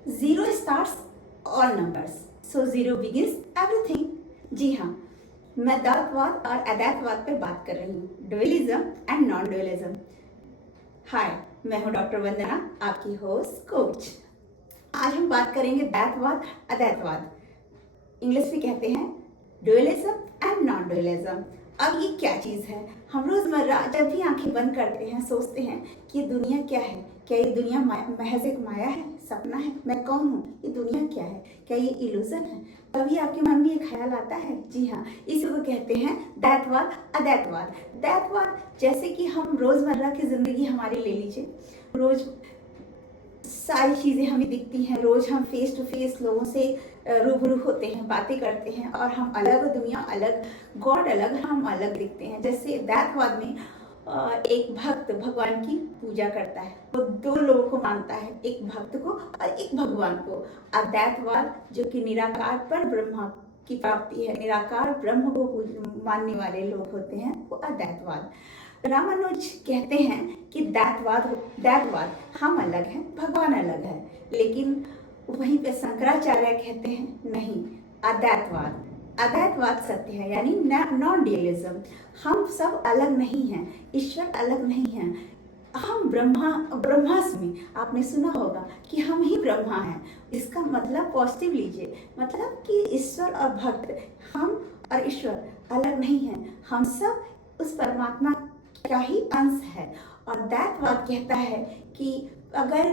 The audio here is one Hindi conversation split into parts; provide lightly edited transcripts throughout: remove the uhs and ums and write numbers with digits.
Zero starts all numbers, so zero begins everything. जी हाँ, मैं द्वैतवाद और अद्वैतवाद पर बात कर रही हूँ, डुअलिज्म एंड नॉन डुअलिज्म। हाय, मैं हूँ डॉक्टर वंदना, आपकी होस्ट कोच। आज हम बात करेंगे द्वैतवाद अद्वैतवाद, इंग्लिश में कहते हैं डुअलिज्म एंड नॉन डुअलिज्म। अब ये क्या चीज़ है? हम रोज़मर्रा जब भी आंखें बंद करते हैं सोचते हैं कि ये दुनिया क्या है? क्या ये दुनिया महज एक माया है, सपना है? मैं कौन हूँ? ये दुनिया क्या है? क्या ये इल्यूजन है? तभी आपके मन में ये ख्याल आता है। जी हाँ, इसी को कहते हैं द्वैतवाद अद्वैतवाद। द्वैतवाद जैसे कि हम रोज़मर्रा की ज़िंदगी हमारी ले लीजिए, रोज़ सारी चीज़ें हमें दिखती हैं, रोज़ हम फेस टू फेस लोगों से रूबरू होते हैं, बातें करते हैं और हम अलग, दुनिया अलग, गॉड अलग, हम अलग दिखते हैं। जैसे द्वैतवाद में एक भक्त भगवान की पूजा करता है, वो दो लोगों को मानता है, एक भक्त को और एक भगवान को। अद्वैतवाद जो कि निराकार पर ब्रह्मा की प्राप्ति है, निराकार ब्रह्म को मानने वाले लोग होते हैं, वो अद्वैतवाद। रामानुज कहते हैं कि द्वैतवाद हम अलग हैं, भगवान अलग है, लेकिन वहीं पे शंकराचार्य कहते हैं नहीं, अद्वैतवाद सत्य है, यानी नॉन डुअलिज्म। हम सब अलग नहीं हैं, ईश्वर अलग नहीं है। हम ब्रह्मास्मि, आपने सुना होगा कि हम ही ब्रह्मा हैं। इसका मतलब पॉजिटिव लीजिए, मतलब कि ईश्वर और भक्त, हम और ईश्वर अलग नहीं हैं, हम सब उस परमात्मा का ही अंश है। और द्वैतवाद कहता है कि अगर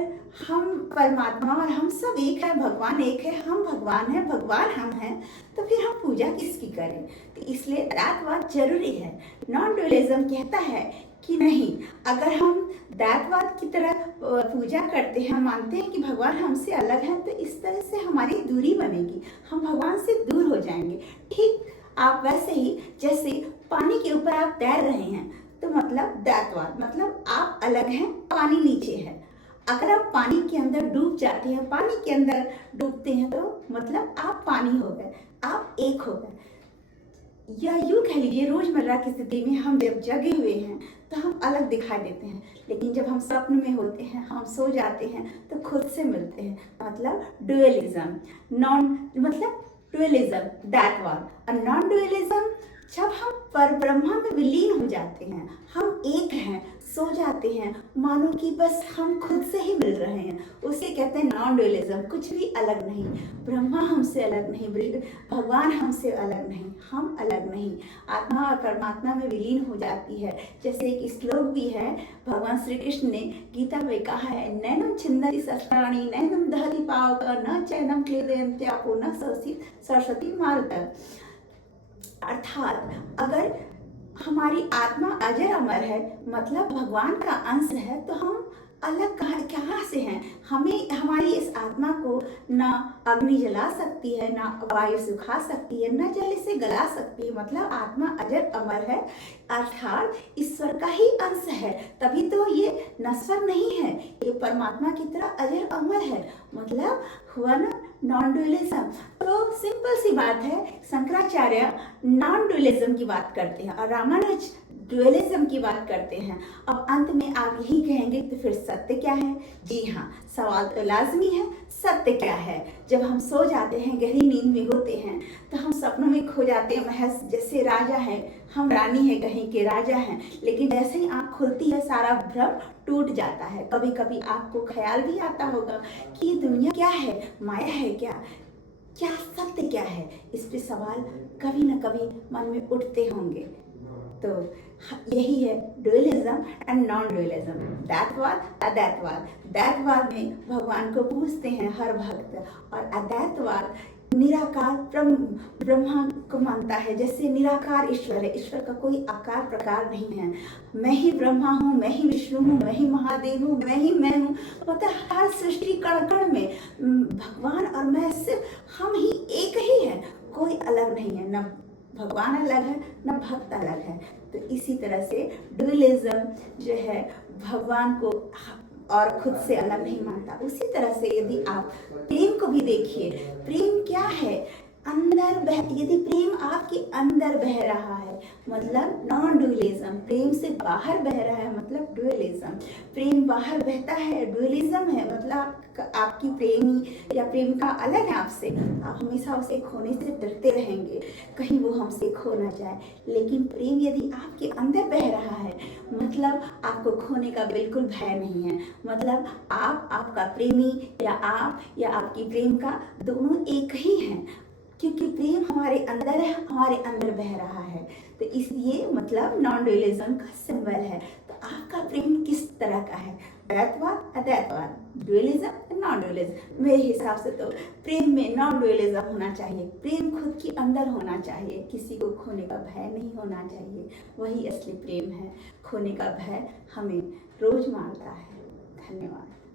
हम परमात्मा और हम सब एक है, भगवान एक है, हम भगवान हैं, भगवान हम हैं, तो फिर हम पूजा किसकी करें? तो इसलिए द्वैतवाद जरूरी है। नॉन डुअलिज्म कहता है कि नहीं, अगर हम द्वैतवाद की तरह पूजा करते हैं, मानते हैं कि भगवान हमसे अलग है, तो इस तरह से हमारी दूरी बनेगी, हम भगवान से दूर हो जाएंगे। ठीक आप वैसे ही जैसे पानी के ऊपर आप तैर रहे हैं, तो मतलब द्वैतवाद, मतलब आप अलग हैं, पानी नीचे है। अगर आप पानी के अंदर डूब जाते हैं, पानी के अंदर डूबते हैं, तो मतलब आप पानी हो गए, आप एक हो गए। या यूँ कह लीजिए, रोजमर्रा की स्थिति में हम जब जगे हुए हैं तो हम अलग दिखाई देते हैं, लेकिन जब हम स्वप्न में होते हैं, हम सो जाते हैं, तो खुद से मिलते हैं, मतलब डुअलिज्म। द्वैतवाद और नॉन डुअलिज्म, जब हम पर ब्रह्मा में विलीन हो जाते हैं, हम एक हैं, सो जाते हैं, मानो कि बस हम खुद से ही मिल रहे हैं, उसे कहते हैं नॉन डुअलिज्म। कुछ भी अलग नहीं, ब्रह्मा हमसे अलग नहीं, भगवान हमसे अलग नहीं, हम अलग नहीं, आत्मा और परमात्मा में विलीन हो जाती है। जैसे एक श्लोक भी है, भगवान श्री कृष्ण ने गीता में कहा है, नैनम छिन्दति शस्त्राणि नैनम दहति पावक न चैनम क्लेदयन्त्यापो न सरस्वती मारुतः। अर्थात अगर हमारी आत्मा अजर अमर है, मतलब भगवान का अंश है, तो हम अलग कहाँ से हैं? हमें, हमारी इस आत्मा को ना अग्नि जला सकती है, ना वायु सुखा सकती है, ना जल से गला सकती है, मतलब आत्मा अजर अमर है, अर्थात ईश्वर का ही अंश है। तभी तो ये नश्वर नहीं है, ये परमात्मा की तरह अजर अमर है, मतलब हुआ ना नॉन डुअलिज्म। तो सिंपल सी बात है, शंकराचार्य नॉन डुअलिज्म की बात करते हैं और रामानुज डुअलिज्म की बात करते हैं। अब अंत में आप यही कहेंगे, तो फिर सत्य क्या है? जी हाँ, सवाल तो लाजमी है, सत्य क्या है? जब हम सो जाते हैं, गहरी नींद में होते हैं, तो हम सपनों में खो जाते हैं, महज जैसे राजा है, हम रानी है, कहीं के राजा हैं, लेकिन जैसे ही आँख खुलती है, सारा भ्रम टूट जाता है। कभी कभी आपको ख्याल भी आता होगा कि ये दुनिया क्या है, माया है क्या सत्य क्या है? इस पे सवाल कभी न कभी मन में उठते होंगे। तो यही है डुअलिज्म एंड नॉन डुअलिज्म, द्वैतवाद अद्वैतवाद। द्वैतवाद में भगवान को पूजते हैं हर भक्त, और अद्वैतवाद निराकार ब्रह्मा को मानता है, जैसे निराकार ईश्वर है, ईश्वर का कोई आकार प्रकार नहीं है। मैं ही ब्रह्मा हूँ, मैं ही विष्णु हूँ, मैं ही महादेव हूँ, मैं हूँ, मतलब हर सृष्टि कण कण में भगवान और मैं, सिर्फ हम ही एक ही है, कोई अलग नहीं है, न भगवान अलग है, न भक्त अलग है। तो इसी तरह से डुअलिज्म जो है, भगवान को और खुद से अलग नहीं मानता। उसी तरह से यदि आप प्रेम को भी देखिए, प्रेम क्या है? यदि प्रेम आपके अंदर बह रहा है, मतलब नॉन डुअलिज्म। प्रेम से बाहर बह रहा है, मतलब डुअलिज्म। प्रेम बाहर बहता है, डुअलिज्म है, मतलब आपकी प्रेमी या प्रेमिका अलग है आपसे, आप हमेशा उसे खोने से डरते रहेंगे, कहीं वो हमसे खो ना जाए। लेकिन प्रेम यदि आपके अंदर बह रहा है, मतलब आपको खोने का बिल्कुल भय नहीं है। मतलब आप, आपका प्रेमी या आप या आपकी प्रेमिका दोनों एक ही हैं, क्योंकि प्रेम हमारे अंदर है, हमारे अंदर बह रहा है। तो इसलिए मतलब नॉन ड्यूअलिज्म का सिंबल है। तो आपका प्रेम किस तरह का है? द्वैतवाद, अद्वैतवाद, ड्यूअलिज्म, नॉन ड्यूअलिज्म? मेरे हिसाब से तो प्रेम में नॉन ड्यूअलिज्म होना चाहिए। प्रेम खुद के अंदर होना चाहिए, किसी को खोने का भय नहीं होना चाहिए। वही असली प्रेम है। खोने का भय हमें रोज मारता है। धन्यवाद।